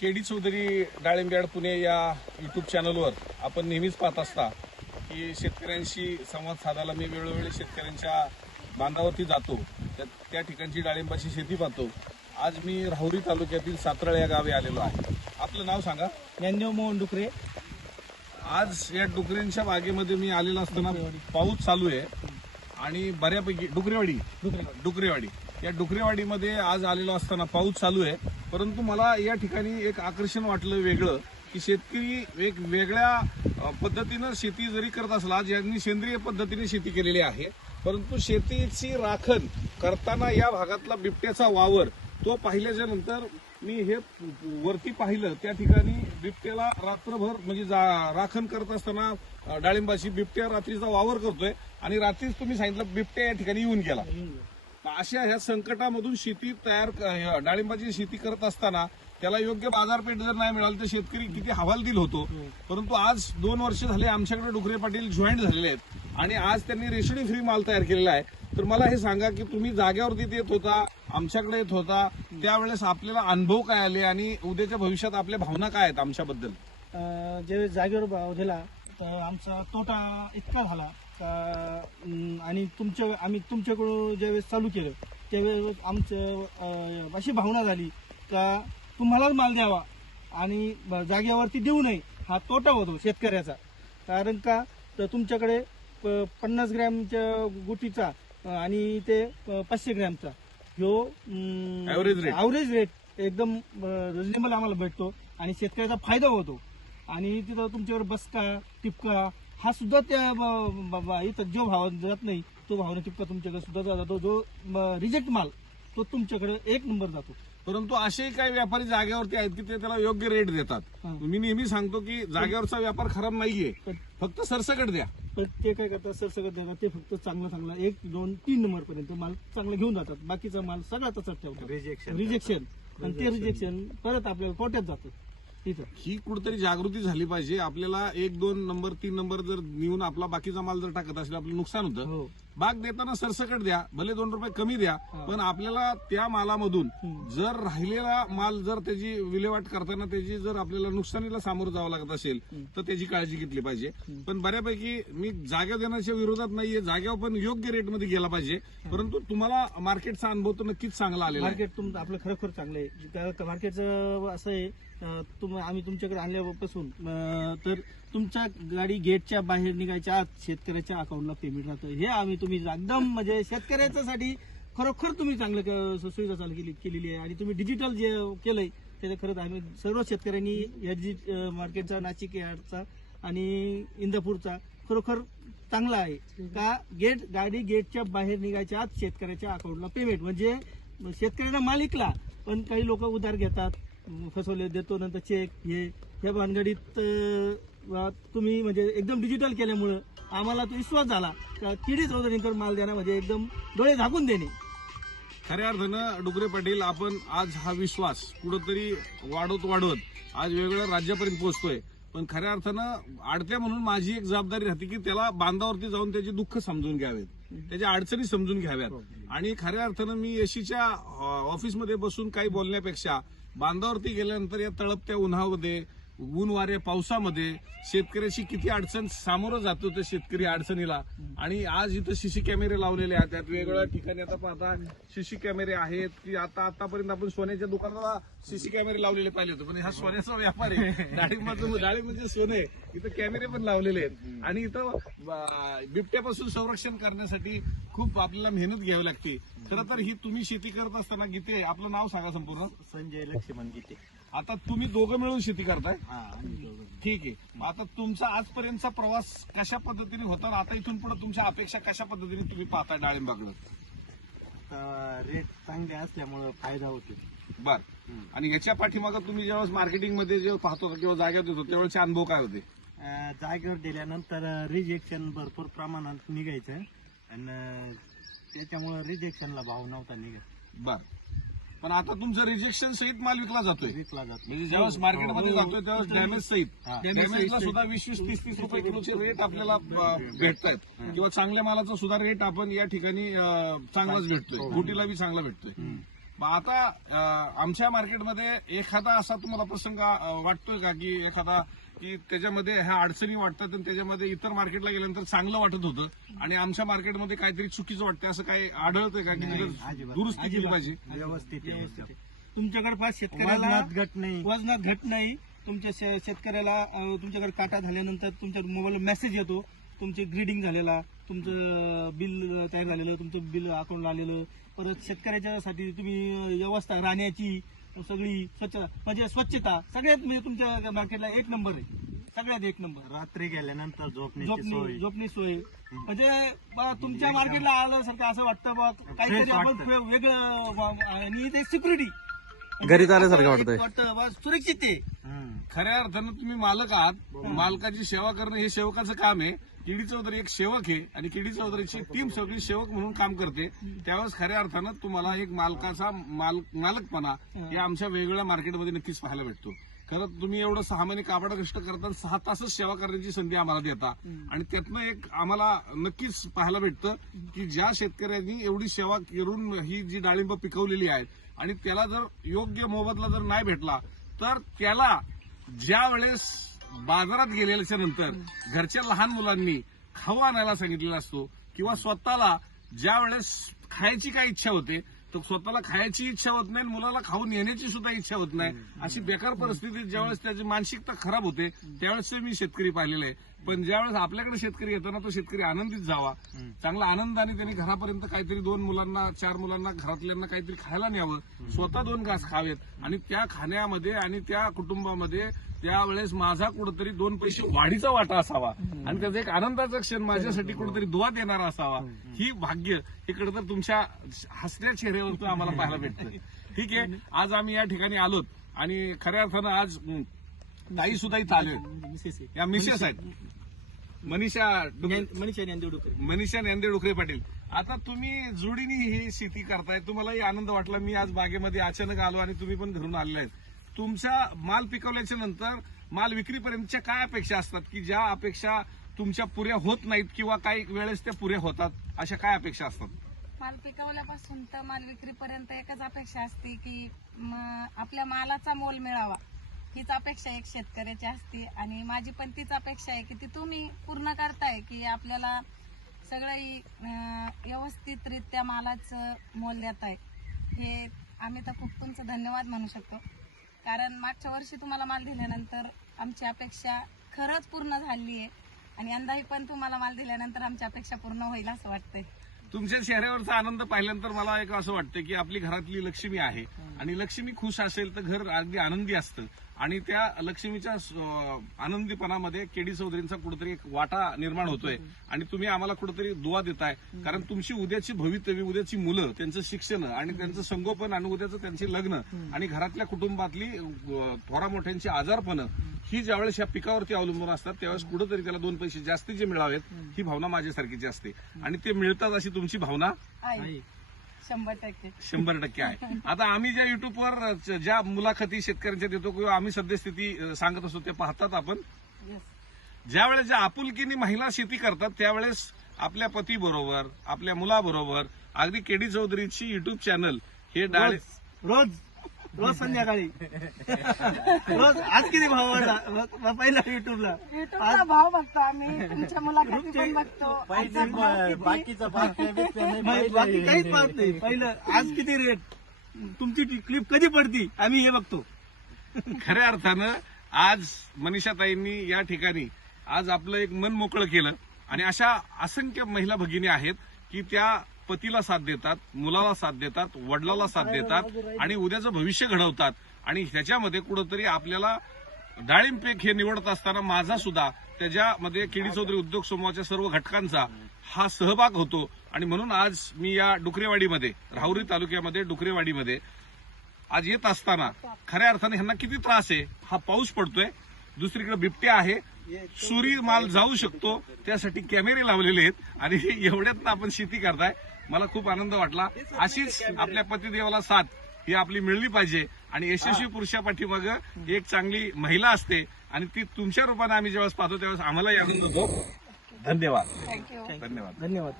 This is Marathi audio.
केडी चौधरी डाळिंब्याड पुणे या युट्यूब चॅनलवर आपण नेहमीच पाहत असता की शेतकऱ्यांशी संवाद साधायला मी वेळोवेळी शेतकऱ्यांच्या बांधावरती जातो. त्या- त्या ठिकाणची डाळिंबाची शेती पाहतो. आज मी राहुरी तालुक्यातील सातरळ या गावी आलेलो आहे. आपलं नाव सांगा. ज्ञानदेव मोहन डुकरे. आज या डुकऱ्यांच्या बागेमध्ये मी आलेलो असताना पाऊस चालू आहे आणि बऱ्यापैकी डुकरेवाडी. डुकरे डुकरेवाडी. या डुकरेवाडीमध्ये आज आलेलो असताना पाऊस चालू आहे. परंतु मला या ठिकाणी एक आकर्षण वाटलं वेगळं की शेतकरी एक वेगळ्या पद्धतीनं शेती जरी करत असला आज यांनी सेंद्रिय पद्धतीने शेती केलेली आहे परंतु शेतीची राखण करताना या भागातला बिबट्याचा वावर तो पाहिल्याच्या नंतर मी हे वरती पाहिलं त्या ठिकाणी बिबट्याला रात्रभर म्हणजे जा- राखण करत असताना डाळिंबाशी बिबट्या रात्रीचा वावर करतोय आणि रात्रीच तुम्ही सांगितलं बिबट्या या ठिकाणी येऊन गेला. अशा ह्या संकटामधून शेती तयार डाळिंबाची शेती करत असताना त्याला योग्य बाजारपेठ जर नाही मिळाली तर शेतकरी किती हवालदिल होतो. परंतु आज दोन वर्ष झाले आमच्याकडे डुकरे पाटील जॉईंट झालेले आहेत. आणि आज त्यांनी रेशनिंग फ्री माल तयार केलेला आहे. तर मला हे सांगा की तुम्ही जाग्यावरती येत होता आमच्याकडे येत होता त्यावेळेस आपल्याला अनुभव काय आले आणि उद्याच्या भविष्यात आपल्या भावना काय आहेत आमच्याबद्दल? ज्यावेळेस जागेवर दिला तर आमचा तोटा इतका झाला का अं, आणि तुमच्या आम्ही तुमच्याकडून ज्यावेळेस चालू केलं त्यावेळेस आमचं अं, अशी भावना झाली का तुम्हालाच माल द्यावा आणि ब- जागेवरती देऊ नये हा तोटा होतो शेतकऱ्याचा. कारण का तर तुमच्याकडे प- पन्नास ग्रॅमच्या गुटीचा अं, आणि ते पाचशे ग्रॅमचा. ह्यो Average rate. ॲव्हरेज रेट एकदम रिजनेबल आम्हाला भेटतो आणि शेतकऱ्याचा फायदा होतो. आणि तिथं तुमच्यावर बसका टिपका हा सुद्धा त्या ब- ब- ब- इथं जो भाव जात नाही तो भावना टिपका तुमच्याकडे सुद्धा जातो जो रिजेक्ट माल तो तुमच्याकडे एक नंबर जातो. परंतु असे काही व्यापारी जागेवरती आहेत की ते त्याला योग्य रेट देतात. हा. मी नेहमी सांगतो की जागेवरचा व्यापार खराब नाहीये. पण फक्त सरसकट द्या. पण ते काय करतात? सर सगळं देतात. ते फक्त चांगला चांगला एक दोन तीन नंबर पर्यंत माल चांगला घेऊन जातात. बाकीचा माल सगळा तसाच ठेवतात. रिजेक्शन रिजेक्शन आणि ते रिजेक्शन परत आपल्याला कोट्यात जातं. ही कुठेतरी जागृती झाली पाहिजे. आपल्याला एक दोन नंबर तीन नंबर जर नेऊन आपला बाकीचा माल जर टाकत असेल आपलं नुकसान होतं. हो. बाग देताना सरसकट द्या. भले दोन रुपये कमी द्या पण आपल्याला त्या मालामधून. जर राहिलेला माल जर त्याची विल्हेवाट करताना त्याची जर आपल्याला नुकसानीला सामोरं जावं लागत असेल तर त्याची काळजी घेतली पाहिजे. पण बऱ्यापैकी मी जागा देण्याच्या विरोधात नाहीये. जाग्यावर पण योग्य रेटमध्ये गेला पाहिजे. परंतु तुम्हाला मार्केटचा अनुभव तर नक्कीच चांगला आलेला मार्केट तुम आपलं खरोखर चांगलं आहे. मार्केटचं असं आहे तुम आम्ही तुमच्याकडे आणल्यापासून तर तुमच्या गाडी गेटच्या बाहेर निघायच्या आत शेतकऱ्याच्या अकाउंटला पेमेंट राहतं. हे आम्ही तुम्ही एकदम म्हणजे शेतकऱ्याच्यासाठी खरोखर तुम्ही चांगलं क- सुविधा चालू केली केलेली आहे. आणि तुम्ही डिजिटल जे केलंय त्याचं खरंच आम्ही सर्व शेतकऱ्यांनी एजी मार्केटचा नाशिक यार्डचा आणि इंदापूरचा खरोखर चांगला आहे. का गेट गाडी गेटच्या बाहेर निघायच्या आत शेतकऱ्याच्या अकाउंटला पेमेंट म्हणजे शेतकऱ्याला मालिकला पण काही लोक उधार घेतात फसवले देतो नंतर चेक हे ह्या भानगडीत तुम्ही म्हणजे एकदम डिजिटल केल्यामुळं आम्हाला तो विश्वास झाला का किडी चौधरींकर माल देणं म्हणजे एकदम डोळे झाकून देणे. खऱ्या अर्थानं डुकरे पाटील आपण आज हा विश्वास कुठंतरी वाढवत वाढवत आज वेगवेगळ्या राज्यापर्यंत पोहोचतोय. पण खऱ्या अर्थानं आडत्या म्हणून माझी एक जबाबदारी राहते की त्याला बांधावरती जाऊन त्याचे दुःख समजून घ्यावेत. त्याच्या अडचणी समजून घ्याव्यात. आणि खऱ्या अर्थानं मी यशीच्या ऑफिसमध्ये बसून काही बोलण्यापेक्षा बांधावरती गेल्यानंतर या तळपत्या उन्हामध्ये ऊन वाऱ्या पावसामध्ये शेतकऱ्याची किती अडचण सामोरं जातो त्या शेतकरी अडचणीला. आणि आज इथं सीसी कॅमेरे लावलेले आहेत. त्यात वेगवेगळ्या ठिकाणी आता पाहता सीसी कॅमेरे आहेत की आता आतापर्यंत आपण सोन्याच्या दुकानाला सीसी कॅमेरे लावलेले पाहिले होते. पण हा सोन्याचा व्यापार आहे. डाळिंबाचं डाळिंब म्हणजे सोने. इथं कॅमेरे पण लावलेले आहेत. आणि इथं बिबट्यापासून संरक्षण करण्यासाठी खूप आपल्याला मेहनत घ्यावी लागते. खरं तर ही तुम्ही शेती करत असताना गीते आपलं नाव सांगा संपूर्ण. संजय लक्ष्मण गीते. आता तुम्ही दोघं मिळून शेती करताय? हा. ठीक आहे. आता तुमचा आजपर्यंतचा प्रवास कशा पद्धतीने होता? आता इथून पुढे तुमच्या अपेक्षा कशा पद्धतीने तुम्ही पाहताय डाळिंबाकडे? रेट चांगले असल्यामुळं फायदा होतो बर. आणि याच्या पाठीमागं तुम्ही ज्यावेळेस मार्केटिंगमध्ये जेव्हा पाहतो किंवा जागेत होतो त्यावेळेचे अनुभव काय होते? जागेवर दिल्यानंतर रिजेक्शन भरपूर प्रमाणात निघायचं. आणि त्याच्यामुळं रिजेक्शनला भाव नव्हता निघत. बर. पण आता तुमचं रिजेक्शन सहित माल विकला जातोय. विकला जातो म्हणजे ज्यावेळेस मार्केटमध्ये जातोय त्यावेळेस डॅमेज सहित. हा. डॅमेजला सुद्धा वीस वीस तीस तीस रुपये किलोचे रेट आपल्याला भेटत आहेत किंवा चांगल्या मालाचा सुद्धा रेट आपण या ठिकाणी चांगलाच भेटतोय. गुटीला बी चांगला भेटतोय. मग आता आमच्या मार्केटमध्ये एखादा असा तुम्हाला प्रसंग वाटतोय का की एखादा की त्याच्यामध्ये ह्या अडचणी वाटतात आणि त्याच्यामध्ये इतर मार्केटला गेल्यानंतर चांगलं वाटत होतं. आणि आमच्या मार्केटमध्ये काहीतरी चुकीचं वाटतं असं काही आढळतंय का? की तिथं. दुरुस्ती केली. पाहिजे. व्यवस्थित. तुमच्याकडे फार शेतकऱ्याला वजनात घट नाही. वजनात घट नाही. तुमच्या शे- शेतकऱ्याला अं, तुमच्याकडे काटा झाल्यानंतर तुमच्या मोबाईलवर मेसेज येतो. तुमचे ग्रीडिंग झालेला तुमचं बिल तयार झालेलं तुमचं बिल अकाउंट आलेलं. परत शेतकऱ्याच्यासाठी तुम्ही व्यवस्था राहण्याची सगळी स्वच्छ म्हणजे स्वच्छता सगळ्यात म्हणजे तुमच्या मार्केटला एक नंबर आहे. सगळ्यात एक नंबर रात्री गेल्यानंतर झोपण्याची सोय. झोपणी झोपणी सोय म्हणजे बा, तुमच्या मार्केटला आल्यासारखं असं वाटतं बा काहीतरी आपण वाटतं. वे- वेगळं आणि ते सिक्युरिटी घरीच आल्यासारखं वाटतंय. वाटतं बा, सुरक्षित आहे. हम्म. खऱ्या अर्थानं तुम्ही मालक आहात. मालकाची सेवा करणं हे सेवकाचं काम आहे. केडी चौधरी एक सेवक आहे आणि केडी चौधरीची टीम सगळी सेवक म्हणून काम करते. त्यावेळेस खऱ्या अर्थानं तुम्हाला एक मालकाचा माल मालकपणा हे आमच्या वेगवेगळ्या मार्केटमध्ये नक्कीच पाहायला भेटतो. खरं तुम्ही एवढं सहा महिने काबाड कष्ट करता सहा तासच सेवा करण्याची संधी आम्हाला देता. आणि त्यातनं एक आम्हाला नक्कीच पाहायला भेटतं की ज्या शेतकऱ्यांनी एवढी सेवा करून ही जी डाळिंब पिकवलेली आहेत आणि त्याला जर योग्य मोबदला जर नाही भेटला तर त्याला ज्या वेळेस बाजारात गेलेल्याच्या नंतर घरच्या लहान मुलांनी खाऊ आणायला सांगितलेला असतो किंवा स्वतःला ज्या वेळेस खायची काय इच्छा होते तर स्वतःला खायची इच्छा होत नाही आणि मुलाला खाऊन येण्याची सुद्धा इच्छा होत नाही. अशी बेकार परिस्थितीत ज्यावेळेस त्याची मानसिकता खराब होते त्यावेळेस मी शेतकरी पाहिलेले आहे. पण ज्यावेळेस आपल्याकडे शेतकरी येताना तो शेतकरी आनंदित जावा. चांगला आनंदाने त्यांनी घरापर्यंत काहीतरी दोन मुलांना चार मुलांना घरातल्यांना काहीतरी खायला न्यावं. स्वतः दोन घास खावेत आणि त्या खाण्यामध्ये आणि त्या कुटुंबामध्ये त्यावेळेस माझा कुठंतरी दोन पैसे वाढीचा वाटा असावा. आणि त्याचा एक आनंदाचा क्षण माझ्यासाठी कुठंतरी दुवा देणारा असावा. ही भाग्य इकडे तर तुमच्या हसऱ्या चेहऱ्यावर आम्हाला पाहायला भेटतं. ठीक आहे. आज आम्ही या ठिकाणी आलोत. आणि खऱ्या अर्थानं आज हं, ताई सुद्धा इथं आहे. या मिसेस आहेत. मनीषा मनीषा ज्ञानदेवडकर. मनीषा ज्ञानदेव डुकरे पाटील. आता तुम्ही जोडीने ही शेती करताय. तुम्हालाही आनंद वाटला. मी आज बागेमध्ये अचानक आलो आणि तुम्ही पण घरून आलेले आहेत. तुमचा माल पिकवल्याच्या नंतर माल विक्रीपर्यंतच्या काय अपेक्षा असतात? की ज्या अपेक्षा तुमच्या पुऱ्या होत नाहीत किंवा काही वेळेस त्या पुऱ्या होतात अशा काय अपेक्षा असतात? माल पिकवल्यापासून तर माल विक्रीपर्यंत एकच अपेक्षा असते की आपल्या मालाचा मोल मिळावा. हीच अपेक्षा एक शेतकऱ्याची असते. आणि माझी पण तीच अपेक्षा आहे की ती तुम्ही पूर्ण करताय की आपल्याला सगळं व्यवस्थितरित्या मालाचं मोल देत आहे हे आम्ही तर खूप तुमचं धन्यवाद म्हणू शकतो. कारण मागच्या वर्षी तुम्हाला माल दिल्यानंतर आमची अपेक्षा खरंच पूर्ण झाली आहे. आणि यंदाही पण तुम्हाला माल दिल्यानंतर आमची अपेक्षा पूर्ण होईल असं वाटतंय. तुमच्या चेहऱ्यावरचा आनंद पाहिल्यानंतर मला एक असं वाटतं की आपली घरातली लक्ष्मी आहे. आणि लक्ष्मी खुश असेल तर घर अगदी आनंदी असतं. आणि त्या लक्ष्मीच्या आनंदीपणामध्ये केडी चौधरींचा कुठेतरी एक वाटा निर्माण होतोय. आणि तुम्ही आम्हाला कुठेतरी दुवा देताय. कारण तुमची उद्याची भवितव्य उद्याची मुलं त्यांचं शिक्षण आणि त्यांचं संगोपन आणि उद्याचं त्यांचे लग्न आणि घरातल्या कुटुंबातली अं, थोरा मोठ्यांची आजारपणं ही ज्यावेळेस या पिकावरती अवलंबून असतात त्यावेळेस कुठेतरी त्याला दोन पैसे जास्तीचे मिळावेत ही भावना माझ्यासारखीची असते. आणि ते मिळतात अशी तुमची भावना? आहे. शंभर टक्के. शंभर टक्के आहे. आता आम्ही ज्या युट्यूबवर ज्या मुलाखती शेतकऱ्यांच्या देतो किंवा आम्ही सद्यस्थिती सांगत असतो ते पाहतात आपण. ज्यावेळेस ज्या आपुलकीने महिला शेती करतात त्यावेळेस आपल्या पती बरोबर आपल्या मुलाबरोबर अगदी केडी चौधरीची युट्यूब चॅनल हे डाळे रोज. रोज संध्याकाळी. रोज आज किती भाव वाढला? पहिला युट्यूबला युट्यूबचा भाव बघतो आम्ही. तुमच्या मुलाखती पण बघतो. पहिले आजचा भाव ब- किती? बाकीचं बातम्या बितम्या नाही, बाकी पहिले- काहीच पाहत नाही. पहिलं आज किती रेट तुमची क्लिप कधी पडती? आम्ही हे बघतो. खऱ्या अर्थानं आज मनीषाताईंनी या ठिकाणी आज आपलं एक मन मोकळं केलं. आणि अशा असंख्य महिला भगिनी आहेत की त्या पतीला साथ देतात मुलाला साथ देतात वडिलाला साथ देतात आणि उद्याचं भविष्य घडवतात. आणि ह्याच्यामध्ये कुठंतरी आपल्याला डाळिंब पीक हे निवडत असताना माझा सुद्धा त्याच्यामध्ये केडी चौधरी उद्योग समूहाच्या सर्व घटकांचा हा सहभाग होतो. आणि म्हणून आज मी या डुकरेवाडीमध्ये राहुरी तालुक्यामध्ये डुकरेवाडीमध्ये आज येत असताना खऱ्या अर्थाने ह्यांना किती त्रास आहे हा पाऊस पडतोय. दुसरीकडे बिबट्या आहे सुरी माल जाऊ शकतो त्यासाठी कॅमेरे लावलेले आहेत आणि एवढ्यात आपण शेती करताय. मला खूप आनंद वाटला. अशीच आपल्या पतिदेवाला साथ ही आपली मिळली पाहिजे. आणि यशस्वी पुरुषा पाठीमागं एक चांगली महिला असते आणि ती तुमच्या रूपाने आम्ही ज्यावेळेस पाहतो त्यावेळेस आम्हालाही आनंद होतो धन्यवाद. धन्यवाद. धन्यवाद.